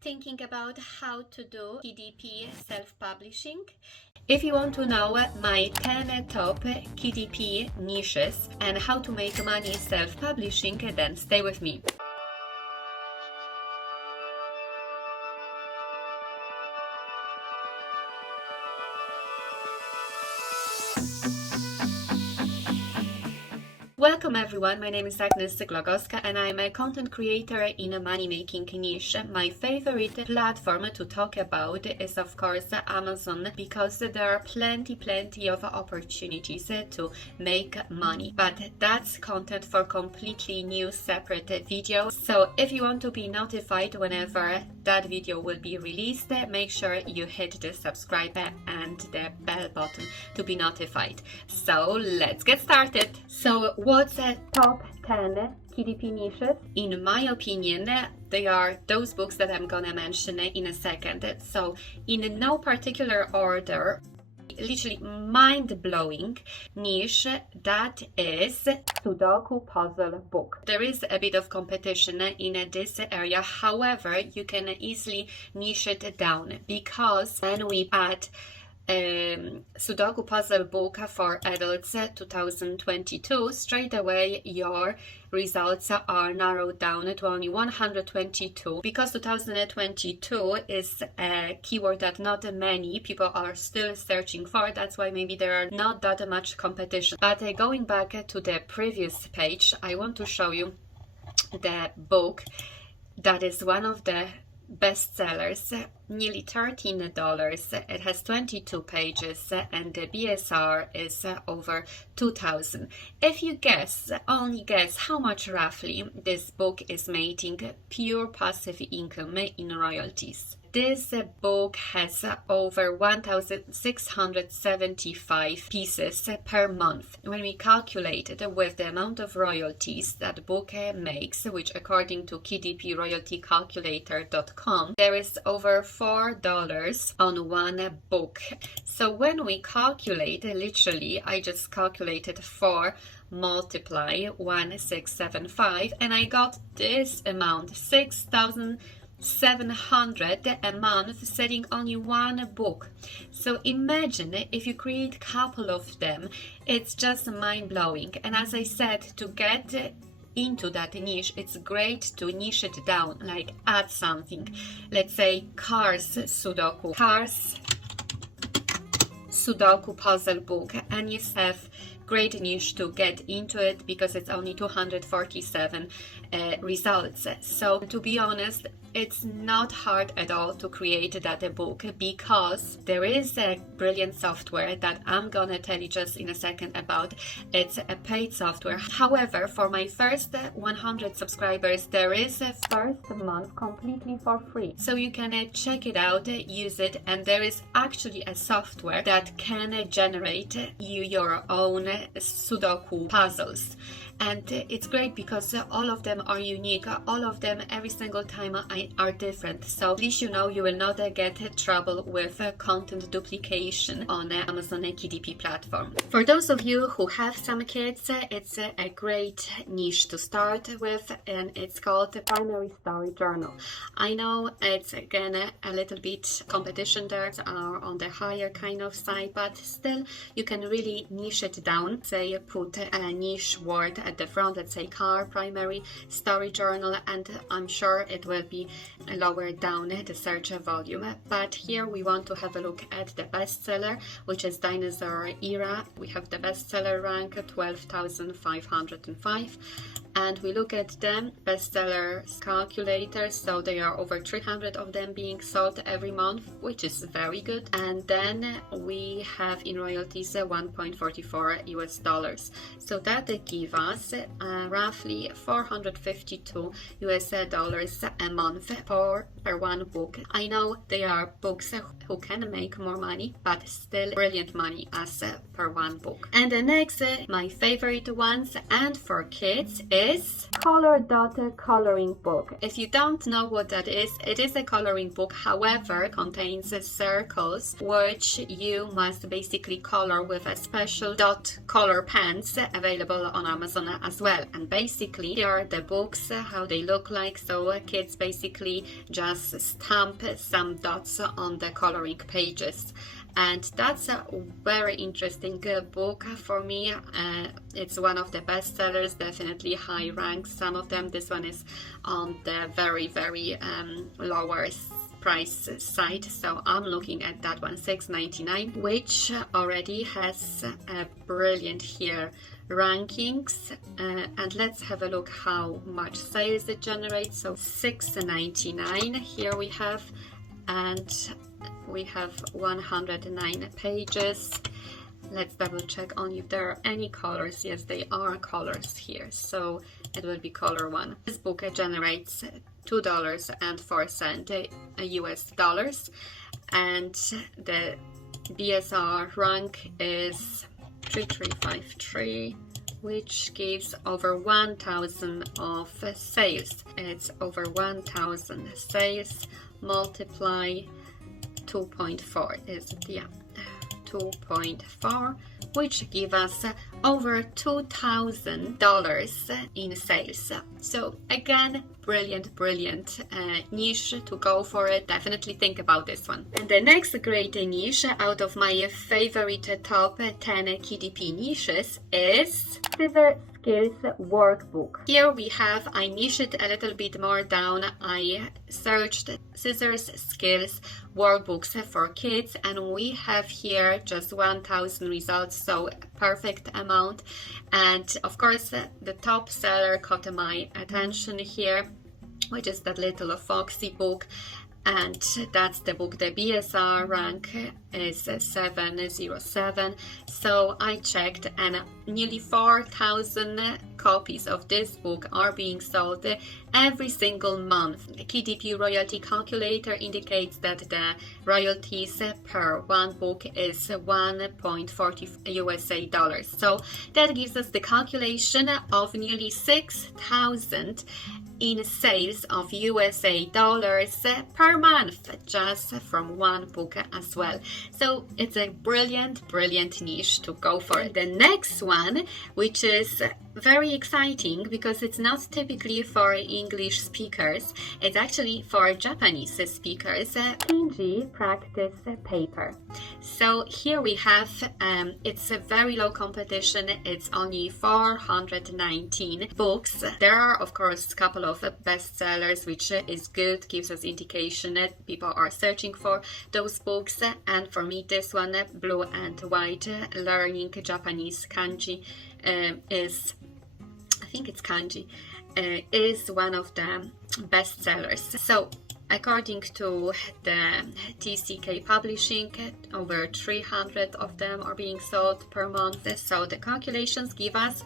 thinking about how to do KDP self-publishing. If you want to know my 10 top KDP niches and how to make money self-publishing, then stay with me. Welcome everyone, my name is Agnes Glogowska and I'm a content creator in a money-making niche. My favorite platform to talk about is of course Amazon, because there are plenty of opportunities to make money. But that's content for completely new separate video. So if you want to be notified whenever that video will be released, make sure you hit the subscribe and the bell button to be notified. So let's get started. So what's the top 10 KDP niches? In my opinion, they are those books that I'm gonna mention in a second. So in no particular order, literally mind-blowing niche, that is Sudoku puzzle book. There is a bit of competition in this area, however you can easily niche it down, because when we add Sudoku puzzle book for adults 2022, straight away your results are narrowed down to only 122, because 2022 is a keyword that not many people are still searching for. That's why maybe there are not that much competition. But going back to the previous page, I want to show you the book that is one of the bestsellers, nearly $13. It has 22 pages and the BSR is over 2,000. If you only guess how much roughly this book is making pure passive income in royalties. This book has over 1,675 pieces per month. When we calculate it with the amount of royalties that book makes, which according to kdproyaltycalculator.com, there is over $4 on one book. So when we calculate, literally, I just calculated 4 multiply 1,675 and I got this amount, 6,700 a month, selling only one book. So imagine if you create a couple of them, it's just mind-blowing. And as I said, to get into that niche, it's great to niche it down, like add something. Let's say Cars Sudoku puzzle book, and you have great niche to get into it because it's only 247 results. So to be honest, it's not hard at all to create that book, because there is a brilliant software that I'm gonna tell you just in a second about. It's a paid software. However, for my first 100 subscribers, there is a first month completely for free. So you can check it out, use it, and there is actually a software that can generate you your own Sudoku puzzles. And it's great because all of them are unique, all of them every single time are different. So at least you know you will not get trouble with content duplication on Amazon KDP platform. For those of you who have some kids, it's a great niche to start with, and it's called the Primary Story Journal. I know it's again a little bit competition there, are on the higher kind of side, but still you can really niche it down. Say put a niche word at the front, let's say car primary story journal, and I'm sure it will be lower down the search volume. But here we want to have a look at the bestseller, which is Dinosaur Era. We have the bestseller rank 12,505, and we look at them bestseller calculator, so there are over 300 of them being sold every month, which is very good. And then we have in royalties $1.44 US, so that gives us roughly $452 US a month per one book. I know there are books who can make more money, but still brilliant money as per one book. And the next, my favorite ones, and for kids, is is Color Dot Coloring Book. If you don't know what that is, it is a coloring book, however, contains circles which you must basically color with a special dot color pens available on Amazon as well. And basically, here are the books, how they look like. So kids basically just stamp some dots on the coloring pages. And that's a very interesting book for me. It's one of the best sellers, definitely high ranks. Some of them, this one is on the very lower price side, so I'm looking at that one, $6.99, which already has a brilliant here rankings, and let's have a look how much sales it generates. So $6.99 here we have, and we have 109 pages. Let's double check on if there are any colors. Yes, there are colors here, so it will be color 1. This book generates $2.04 US dollars, and the BSR rank is 3353, which gives over 1,000 of sales. It's over 1,000 sales, multiply 2.4 is 2.4, which give us over $2,000 in sales. So again, brilliant niche to go for it. Definitely think about this one. And the next great niche out of my favorite top 10 KDP niches is Scissor Skills Workbook. Here we have, I niched a little bit more down. I searched Scissors Skills Workbooks for kids, and we have here just 1,000 results, so perfect amount. And of course, the top seller caught my attention here, which is that little foxy book. And that's the book. The BSR rank is 707. So I checked, and nearly 4,000 copies of this book are being sold every single month. KDP royalty calculator indicates that the royalties per one book is $1.40 USA dollars. So that gives us the calculation of nearly 6,000 in sales of USA dollars per month, just from one book as well. So it's a brilliant niche to go for. The next one, which is very exciting because it's not typically for English speakers, it's actually for Japanese speakers, Kanji practice paper. So here we have, it's a very low competition, it's only 419 books. There are of course a couple of bestsellers, which is good, gives us indication that people are searching for those books. And for me, this one, Blue and White, Learning Japanese Kanji, is, I think it's Kanji, is one of the best sellers. So according to the TCK Publishing, over 300 of them are being sold per month. So the calculations give us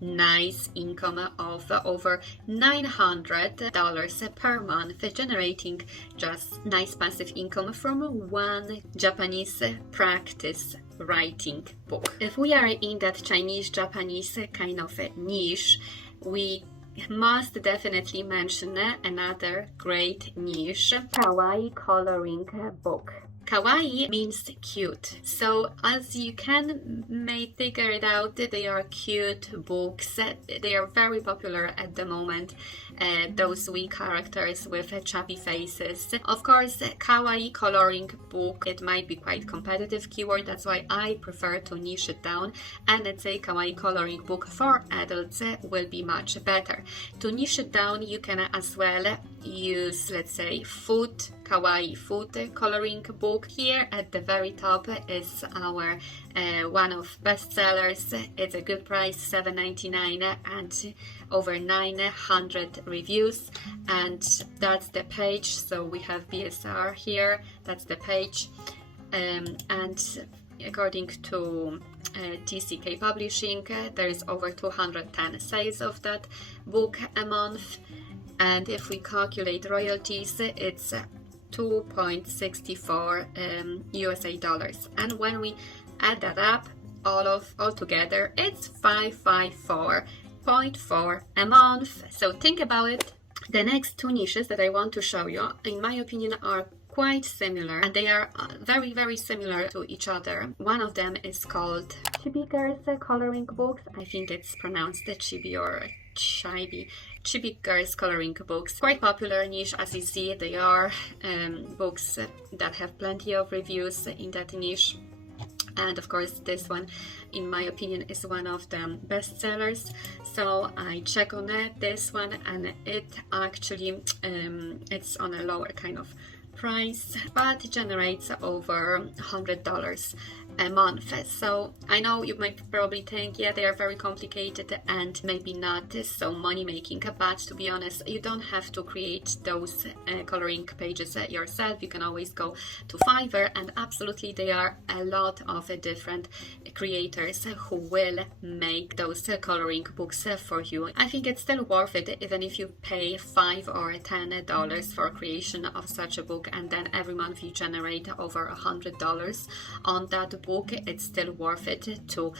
nice income of over $900 per month, generating just nice passive income from one Japanese practice writing book. If we are in that Chinese-Japanese kind of a niche, we must definitely mention another great niche, kawaii coloring book. Kawaii means cute, so as you may figure it out, they are cute books. They are very popular at the moment, those wee characters with chubby faces. Of course, kawaii coloring book, it might be quite competitive keyword, that's why I prefer to niche it down, and let's say kawaii coloring book for adults will be much better. To niche it down, you can as well use, let's say, kawaii food coloring book. Here at the very top is our one of bestsellers. It's a good price, $7.99, and over 900 reviews. And that's the page. So we have BSR here. That's the page. And according to TCK Publishing, there is over 210 sales of that book a month. And if we calculate royalties, it's $2.64 USA dollars. And when we add that up, all together, it's $554 0.4 a month. So think about it. The next two niches that I want to show you, in my opinion, are quite similar, and they are very similar to each other. One of them is called Chibi Girls Coloring Books. I think it's pronounced Chibi or Chibi. Chibi Girls Coloring Books. Quite popular niche, as you see. They are books that have plenty of reviews in that niche. And of course, this one, in my opinion, is one of the best sellers. So I check on this one, and it actually it's on a lower kind of price, but it generates over $100 a month. So I know you might probably think, yeah, they are very complicated and maybe not so money making, but to be honest, you don't have to create those coloring pages yourself. You can always go to Fiverr, and absolutely there are a lot of different creators who will make those coloring books for you. I think it's still worth it, even if you pay $5 or $10 for creation of such a book, and then every month you generate over $100 on that book. It's still worth it to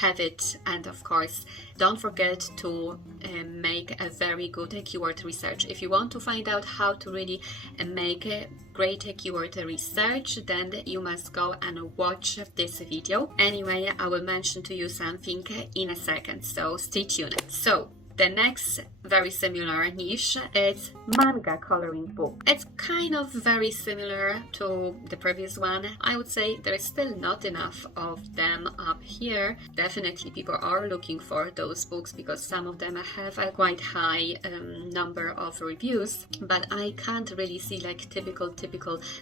have it. And of course, don't forget to make a very good keyword research. If you want to find out how to really make a great keyword research, then you must go and watch this video. Anyway, I will mention to you something in a second, so stay tuned. So the next very similar niche is manga coloring book. It's kind of very similar to the previous one. I would say there is still not enough of them up here. Definitely people are looking for those books because some of them have a quite high number of reviews, but I can't really see like typical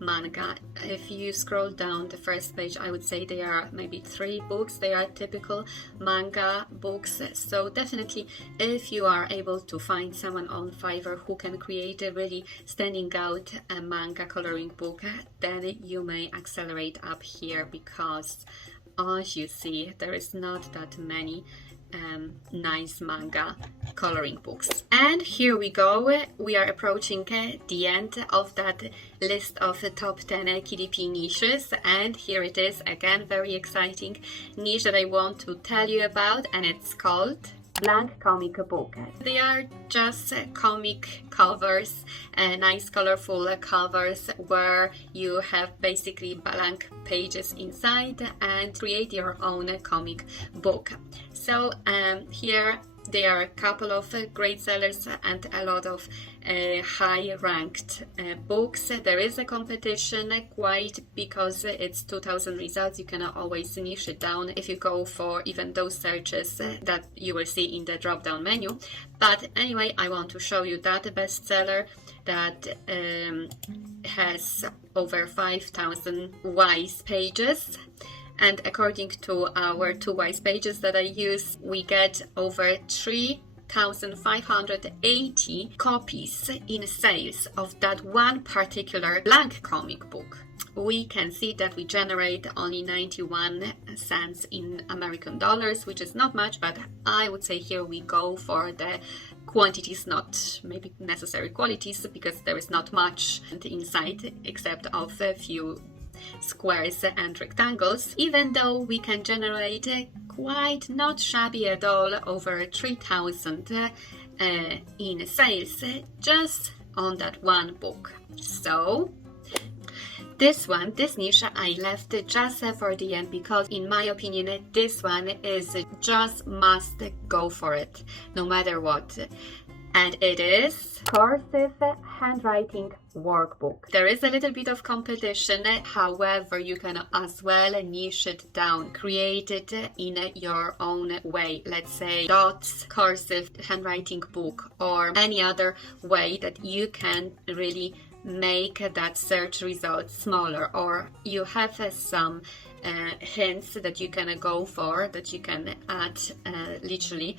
manga. If you scroll down the first page, I would say there are maybe 3 books. They are typical manga books. So definitely, if you are able to find someone on Fiverr who can create a really standing out manga coloring book, then you may accelerate up here, because as you see, there is not that many nice manga coloring books. And here we go, we are approaching the end of that list of the top 10 KDP niches, and here it is again, very exciting niche that I want to tell you about, and it's called blank comic book. They are just comic covers, nice colorful covers where you have basically blank pages inside and create your own comic book. So here there are a couple of great sellers and a lot of high ranked books. There is a competition quite, because it's 2000 results. You cannot always niche it down if you go for even those searches that you will see in the drop down menu. But anyway, I want to show you that bestseller that has over 5000 wise pages. And according to our 2 wise pages that I use, we get over 3,580 copies in sales of that one particular blank comic book. We can see that we generate only 91 cents in American dollars, which is not much, but I would say here we go for the quantities, not maybe necessary qualities, because there is not much inside except of a few squares and rectangles, even though we can generate quite not shabby at all, over 3,000 in sales just on that one book. So this niche I left just for the end, because in my opinion this one is just must go for it no matter what. And it is Cursive Handwriting workbook. There is a little bit of competition, however you can as well niche it down, create it in your own way. Let's say dots cursive handwriting book, or any other way that you can really make that search result smaller, or you have some hints that you can go for, that you can add literally.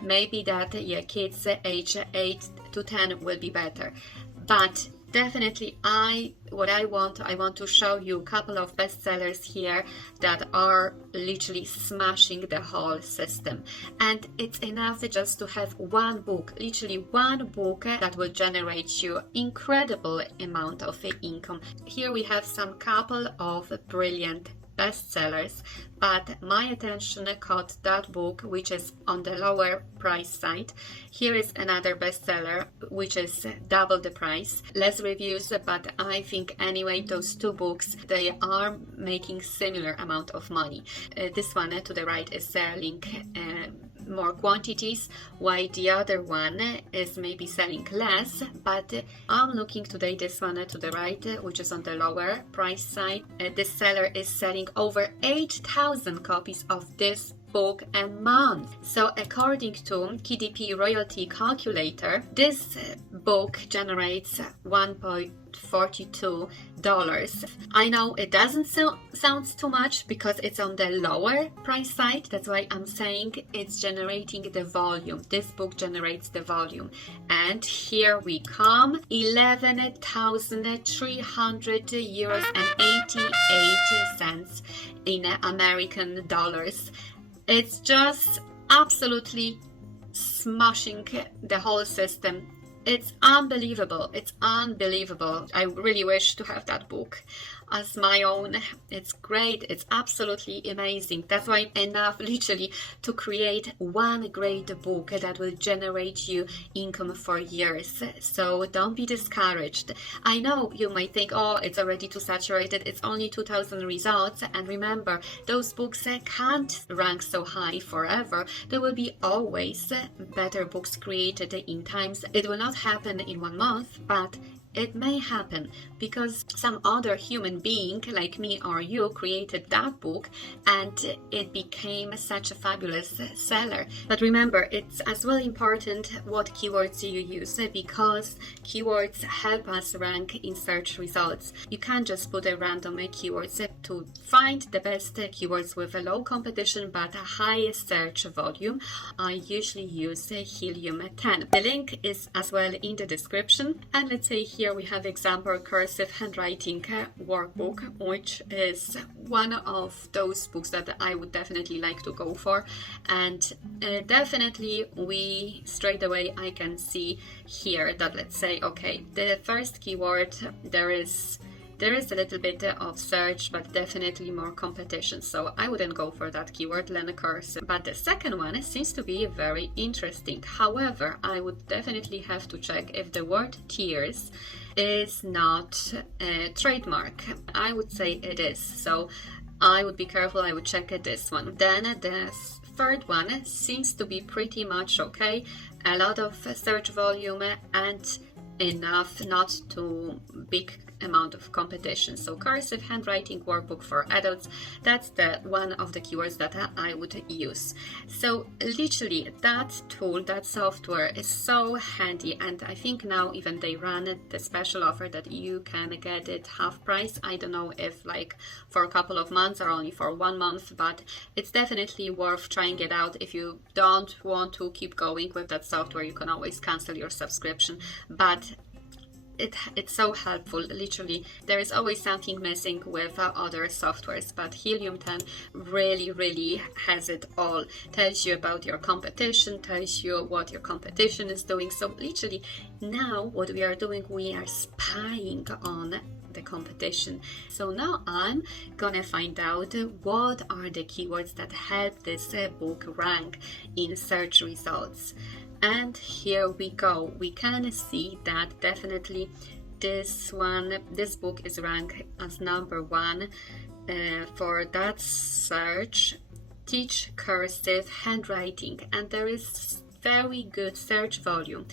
Maybe that kids age 8 to 10 will be better, but definitely I want to show you a couple of bestsellers here that are literally smashing the whole system. And it's enough just to have one book, literally one book, that will generate you incredible amount of income. Here we have some couple of brilliant bestsellers, but my attention caught that book, which is on the lower price side. Here is another bestseller, which is double the price, less reviews, but I think anyway those two books, they are making similar amount of money. This one to the right is selling more quantities, while the other one is maybe selling less, but I'm looking today this one to the right, which is on the lower price side. This seller is selling over 8,000 copies of this book a month. So according to KDP royalty calculator, this book generates $1.42. I know it doesn't sound too much because it's on the lower price side. That's why I'm saying it's generating the volume. This book generates the volume. And here we come, 11,300 euros and 88 cents in American dollars. It's just absolutely smashing the whole system. It's unbelievable. It's unbelievable. I really wish to have that book as my own. It's great. It's absolutely amazing. That's why enough literally to create one great book that will generate you income for years. So don't be discouraged. I know you might think, oh, it's already too saturated. It's only 2,000 results. And remember, those books can't rank so high forever. There will be always better books created in times. It will not happen in 1 month, but it may happen because some other human being like me or you created that book and it became such a fabulous seller. But remember, it's as well important what keywords you use, because keywords help us rank in search results. You can't just put a random keywords. To find the best keywords with a low competition but a high search volume, I usually use Helium 10. The link is as well in the description. And let's say here we have example Cursive Handwriting workbook, which is one of those books that I would definitely like to go for. And definitely straight away I can see here that, let's say, okay, the first keyword, there is a little bit of search, but definitely more competition. So I wouldn't go for that keyword, learn cursive. But the second one seems to be very interesting. However, I would definitely have to check if the word tears is not a trademark. I would say it is. So I would be careful. I would check this one. Then the third one seems to be pretty much okay. A lot of search volume and enough not too big amount of competition. So Cursive Handwriting workbook for adults, that's the one of the keywords that I would use. So literally that tool, that software is so handy, and I think now even they run the special offer that you can get it half price. I don't know if like for a couple of months or only for 1 month, but it's definitely worth trying it out. If you don't want to keep going with that software, you can always cancel your subscription, but it's so helpful. Literally, there is always something missing with other softwares, but Helium 10 really has it all. Tells you about your competition, tells you what your competition is doing. So literally now what we are doing, we are spying on the competition. So now I'm gonna find out what are the keywords that help this book rank in search results. And here we go. We can see that definitely this book is ranked as number 1 for that search, teach cursive handwriting, and there is very good search volume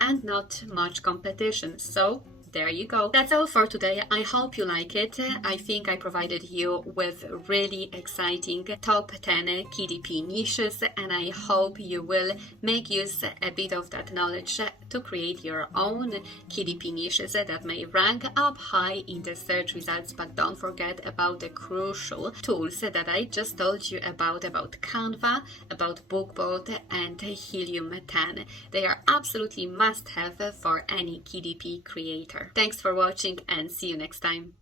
and not much competition. So there you go. That's all for today. I hope you like it. I think I provided you with really exciting top 10 KDP niches, and I hope you will make use a bit of that knowledge to create your own KDP niches that may rank up high in the search results. But don't forget about the crucial tools that I just told you about CANVA, about BookBolt and Helium 10. They are absolutely must-have for any KDP creator. Thanks for watching and see you next time.